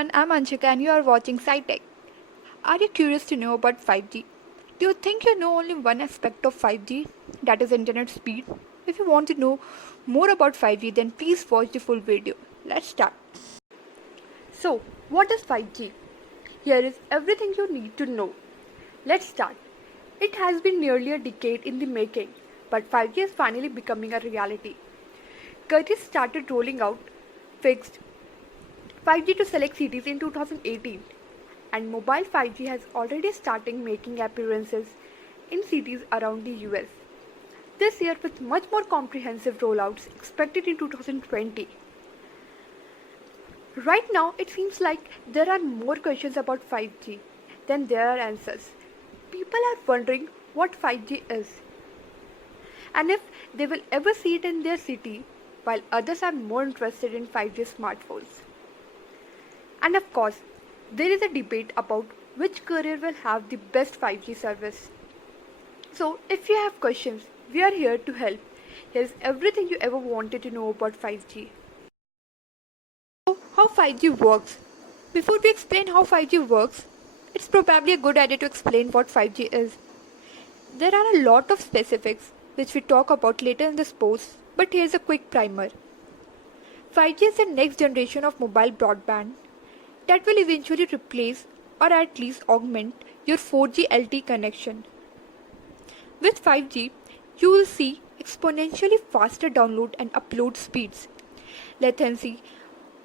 everyone, I'm Anshika and you are watching SciTech. Are you curious to know about 5G? Do you think you know only one aspect of 5G, that is internet speed? If you want to know more about 5G, then please watch the full video. Let's start. So, what is 5G? Here is everything you need to know. Let's start. It has been nearly a decade in the making, but 5G is finally becoming a reality. Carriers started rolling out fixed 5G to select cities in 2018, and mobile 5G has already started making appearances in cities around the US. This year with much more comprehensive rollouts expected in 2020. Right now it seems like there are more questions about 5G than there are answers. People are wondering what 5G is and if they will ever see it in their city, while others are more interested in 5G smartphones. And of course, there is a debate about which carrier will have the best 5G service. So, if you have questions, we are here to help. Here's everything you ever wanted to know about 5G. So, how 5G works? Before we explain how 5G works, it's probably a good idea to explain what 5G is. There are a lot of specifics which we talk about later in this post, but here's a quick primer. 5G is the next generation of mobile broadband that will eventually replace or at least augment your 4G LTE connection. With 5G, you will see exponentially faster download and upload speeds. Latency,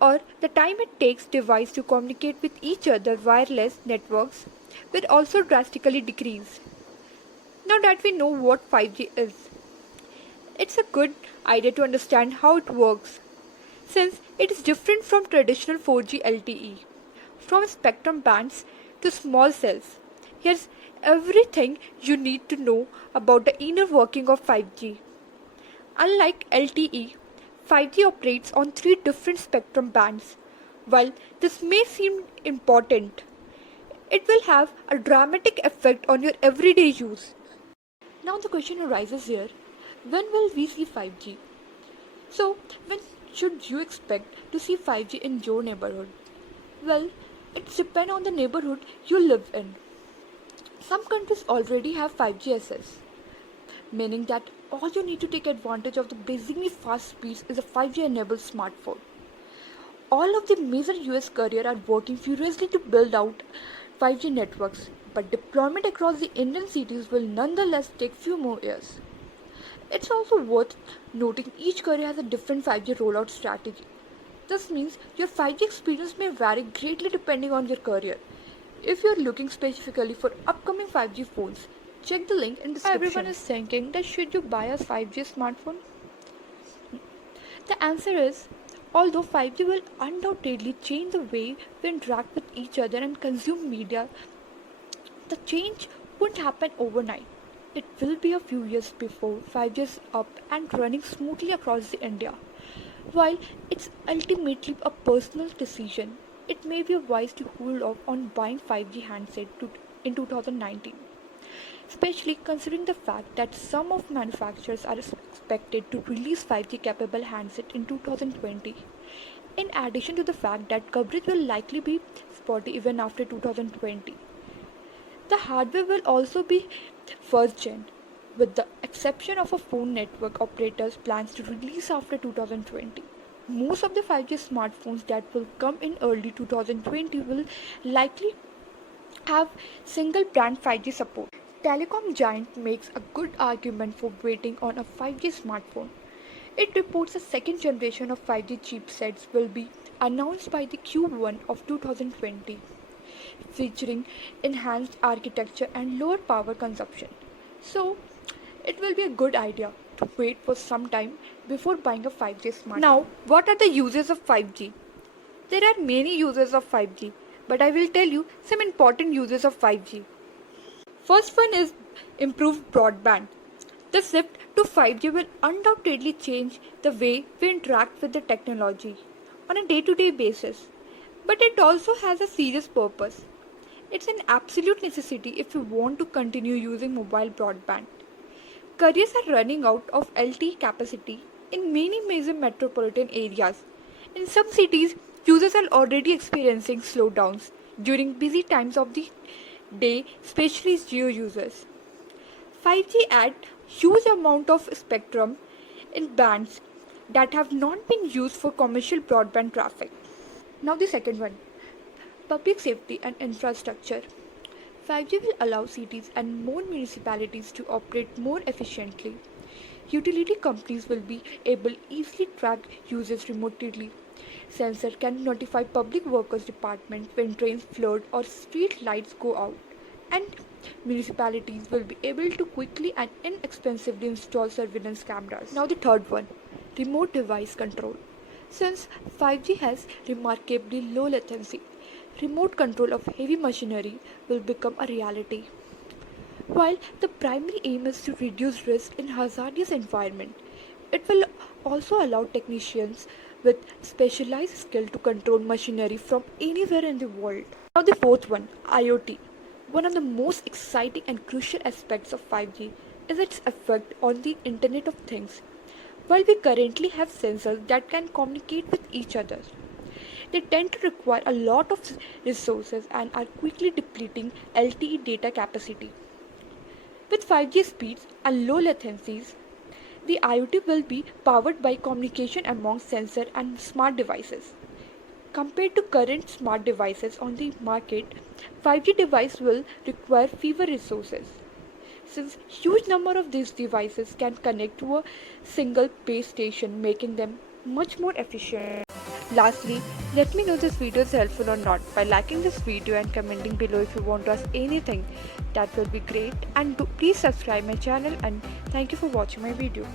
or the time it takes devices to communicate with each other wireless networks, will also drastically decrease. Now that we know what 5G is, it's a good idea to understand how it works, since it is different from traditional 4G LTE. From spectrum bands to small cells, here's everything you need to know about the inner working of 5G. Unlike LTE, 5G operates on 3 different spectrum bands. While this may seem important, it will have a dramatic effect on your everyday use. Now the question arises here, when will we see 5G? So, when should you expect to see 5G in your neighborhood? Well, it depends on the neighborhood you live in. Some countries already have 5G access, meaning that all you need to take advantage of the blazingly fast speeds is a 5G enabled smartphone. All of the major US carriers are working furiously to build out 5G networks, but deployment across the Indian cities will nonetheless take few more years. It's also worth noting each carrier has a different 5G rollout strategy. This means your 5G experience may vary greatly depending on your carrier. If you are looking specifically for upcoming 5G phones, check the link in the description. Everyone is thinking that should you buy a 5G smartphone? The answer is, although 5G will undoubtedly change the way we interact with each other and consume media, the change won't happen overnight. It will be a few years before 5G is up and running smoothly across India. While it's ultimately a personal decision, it may be wise to hold off on buying 5G handset in 2019, especially considering the fact that some of manufacturers are expected to release 5G capable handset in 2020. In addition to the fact that coverage will likely be spotty even after 2020. The hardware will also be first gen, with the exception of a phone network operators plans to release after 2020. Most of the 5G smartphones that will come in early 2020 will likely have single brand 5G support. Telecom giant makes a good argument for waiting on a 5G smartphone. It reports a second generation of 5G chipsets will be announced by the Q1 of 2020, featuring enhanced architecture and lower power consumption. So, it will be a good idea to wait for some time before buying a 5G smartphone. Now, what are the uses of 5G? There are many uses of 5G, but I will tell you some important uses of 5G. First one is improved broadband. The shift to 5G will undoubtedly change the way we interact with the technology on a day-to-day basis, but it also has a serious purpose. It's an absolute necessity if you want to continue using mobile broadband. Carriers are running out of LTE capacity in many major metropolitan areas. In some cities, Users are already experiencing slowdowns during busy times of the day, especially Geo users. 5G adds huge amount of spectrum in bands that have not been used for commercial broadband traffic. Now the second one, public safety and infrastructure. 5G will allow cities and more municipalities to operate more efficiently. Utility companies will be able to easily track usage remotely. Sensor can notify public workers department when trains flood or street lights go out. And municipalities will be able to quickly and inexpensively install surveillance cameras. Now the third one, remote device control. Since 5G has remarkably low latency, remote control of heavy machinery will become a reality. While the primary aim is to reduce risk in hazardous environment, it will also allow technicians with specialized skill to control machinery from anywhere in the world. Now the fourth one, IoT. One of the most exciting and crucial aspects of 5G is its effect on the Internet of Things. While we currently have sensors that can communicate with each other, they tend to require a lot of resources and are quickly depleting LTE data capacity. With 5G speeds and low latencies, the IoT will be powered by communication among sensor and smart devices. Compared to current smart devices on the market, 5G device will require fewer resources. Since huge number of these devices can connect to a single base station, making them much more efficient. Lastly, let me know if this video is helpful or not by liking this video and commenting below if you want to ask anything. That will be great, and please subscribe my channel, and thank you for watching my video.